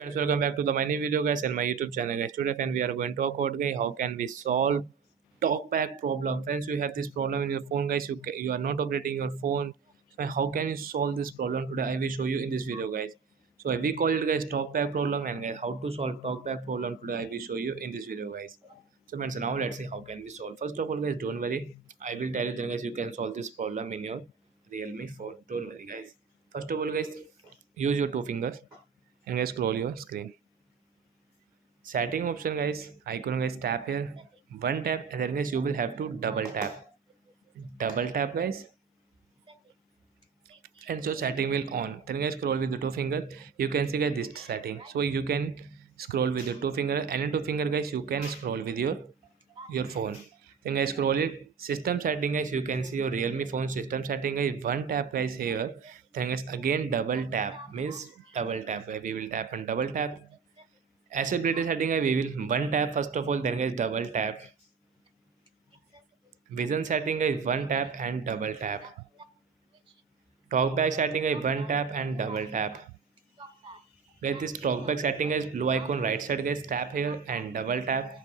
Friends, welcome back to the my new video, guys, and my YouTube channel, guys. Today, friend, we are going to talk about, guys, how can we solve talkback problem. Friends, you have this problem in your phone, guys. You are not operating your phone. So how can you solve this problem today? I will show you in this video, guys. So we call it, guys, talkback problem, and guys, how to solve talkback problem today? I will show you in this video, guys. So friends, now let's see how can we solve. First of all, guys, don't worry. I will tell you then, guys, you can solve this problem in your Realme phone. Don't worry, guys. First of all, guys, use your two fingers and guys scroll your screen. Setting option, guys, icon, guys, tap here, one tap, and then guys you will have to double tap, guys, and so setting will on. Then guys scroll with the two finger, you can see, guys, this setting. So you can scroll with your two finger, any two finger, guys, you can scroll with your phone. Then guys scroll it system setting, guys, you can see your Realme phone system setting, guys, one tap, guys, here. Then guys again double tap, means double tap, guys, we will tap and double tap. Accessibility setting, we will one tap first of all, then guys double tap. Vision setting, one tap and double tap. Talkback setting, one tap and double tap. Guys, this talkback setting is blue icon right side, guys, tap here and double tap.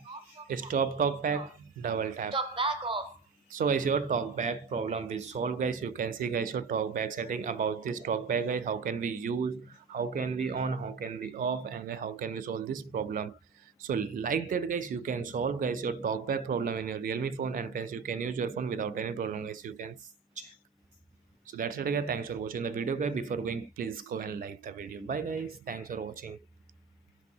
Stop talkback, double tap. Talkback off. So as your talkback problem will solve, guys, you can see, guys, your talkback setting about this talkback, guys, how can we use, how can we on, how can we off, and how can we solve this problem. So like that, guys, you can solve, guys, your talkback problem in your Realme phone, and friends, you can use your phone without any problem, guys, you can check. So that's it, guys. Thanks for watching the video, guys. Before going, please go and like the video. Bye, guys. Thanks for watching.